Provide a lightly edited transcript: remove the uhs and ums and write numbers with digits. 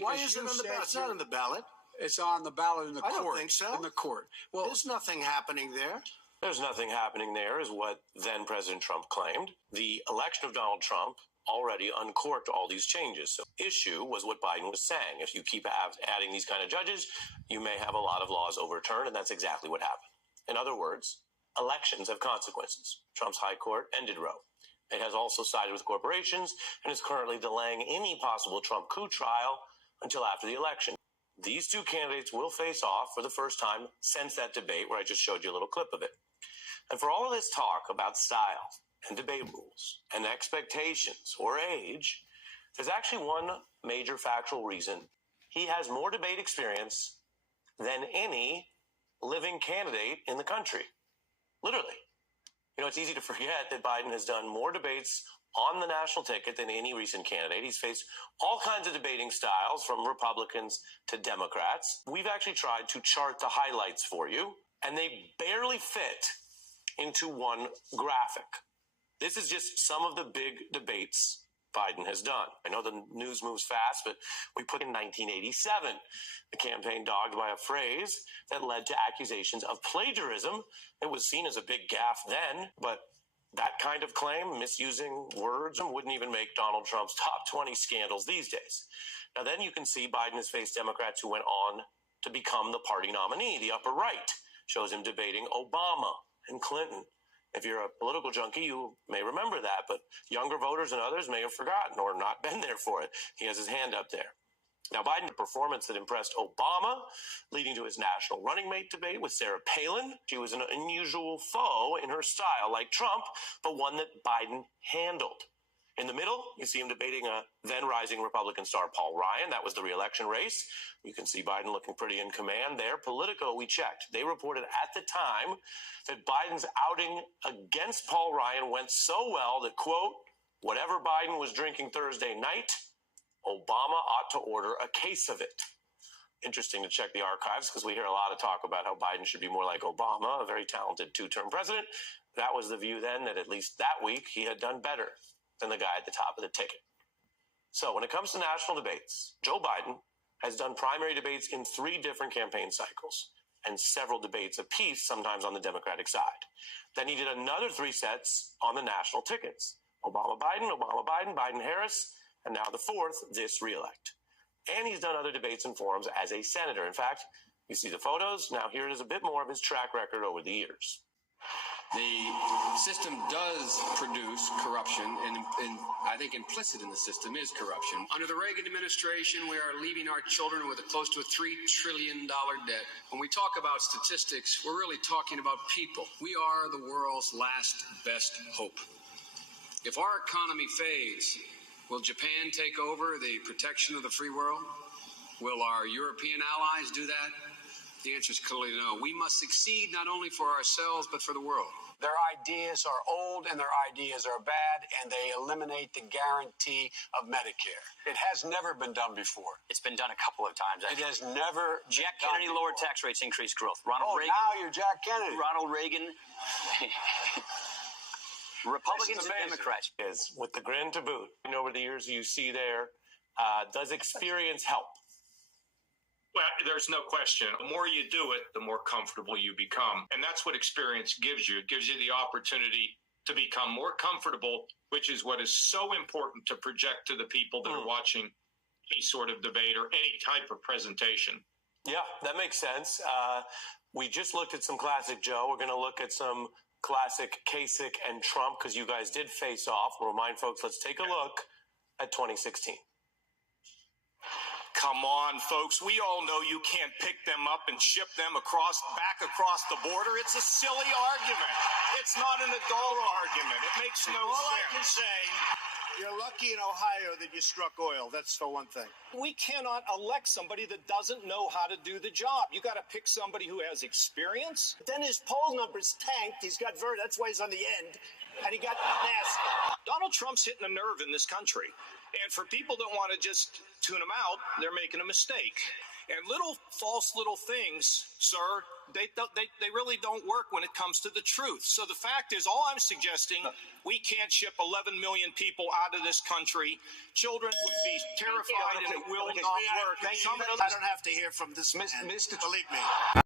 Why is it on the ballot? It's not on the ballot. It's on the ballot in the court. I don't think so. In the court. Well, there's nothing happening there. There's nothing happening there is what then President Trump claimed. The election of Donald Trump already uncorked all these changes. So issue was what Biden was saying. If you keep adding these kind of judges, you may have a lot of laws overturned, and that's exactly what happened. In other words, elections have consequences. Trump's high court ended Roe. It has also sided with corporations and is currently delaying any possible Trump coup trial until after the election. These two candidates will face off for the first time since that debate where I just showed you a little clip of it. And for all of this talk about style and debate rules and expectations or age, there's actually one major factual reason. He has more debate experience than any living candidate in the country. Literally. You know, it's easy to forget that Biden has done more debates on the national ticket than any recent candidate. He's faced all kinds of debating styles from Republicans to Democrats. We've actually tried to chart the highlights for you, and they barely fit into one graphic. This is just some of the big debates Biden has done. I know the news moves fast, but we put in 1987, the campaign dogged by a phrase that led to accusations of plagiarism. It was seen as a big gaffe then, but that kind of claim, misusing words, wouldn't even make Donald Trump's top 20 scandals these days. Now then you can see Biden has faced Democrats who went on to become the party nominee. The upper right shows him debating Obama and Clinton. If you're a political junkie, you may remember that, but younger voters and others may have forgotten or not been there for it. He has his hand up there. Now, Biden's performance that impressed Obama, leading to his national running mate debate with Sarah Palin. She was an unusual foe in her style, like Trump, but one that Biden handled. In the middle, you see him debating a then-rising Republican star, Paul Ryan. That was the re-election race. You can see Biden looking pretty in command there. Politico, we checked. They reported at the time that Biden's outing against Paul Ryan went so well that, quote, whatever Biden was drinking Thursday night, Obama ought to order a case of it. Interesting to check the archives because we hear a lot of talk about how Biden should be more like Obama, a very talented two-term president. That was the view then that at least that week he had done better than the guy at the top of the ticket. So when it comes to national debates, Joe Biden has done primary debates in 3 different campaign cycles and several debates apiece, sometimes on the Democratic side. Then he did another 3 sets on the national tickets. Obama-Biden, Obama-Biden, Biden-Harris, and now the 4th, this reelect. And he's done other debates and forums as a senator. In fact, you see the photos. Now here is a bit more of his track record over the years. The system does produce corruption, and I think implicit in the system is corruption. Under the Reagan administration, we are leaving our children with close to a $3 trillion debt. When we talk about statistics, we're really talking about people. We are the world's last best hope. If our economy fades, will Japan take over the protection of the free world? Will our European allies do that? The answer is clearly no. We must succeed not only for ourselves, but for the world. Their ideas are old and their ideas are bad, and they eliminate the guarantee of Medicare. It has never been done before. It's been done a couple of times. It has never Jack Kennedy lowered tax rates, increased growth. Ronald Reagan. Now you're Jack Kennedy. Ronald Reagan. Republicans and Democrats. Is with the grin to boot. And over the years you see there, does experience help? Well, there's no question. The more you do it, the more comfortable you become. And that's what experience gives you. It gives you the opportunity to become more comfortable, which is what is so important to project to the people that are watching any sort of debate or any type of presentation. Yeah, that makes sense. We just looked at some classic Joe. We're going to look at some classic Kasich and Trump because you guys did face off. We'll remind folks, let's take a look at 2016. Come on, folks. We all know you can't pick them up and ship them back across the border. It's a silly argument. It's not an adult argument. It makes no sense. All I can say, you're lucky in Ohio that you struck oil. That's for one thing. We cannot elect somebody that doesn't know how to do the job. You got to pick somebody who has experience. Then his poll numbers tanked. That's why he's on the end. And he got nasty. Donald Trump's hitting a nerve in this country. And for people that want to just tune him out, they're making a mistake. And false little things, sir, they really don't work when it comes to the truth. So the fact is, all I'm suggesting, we can't ship 11 million people out of this country. Children would be terrified, and it will not work. I don't have to hear from this man. Believe me.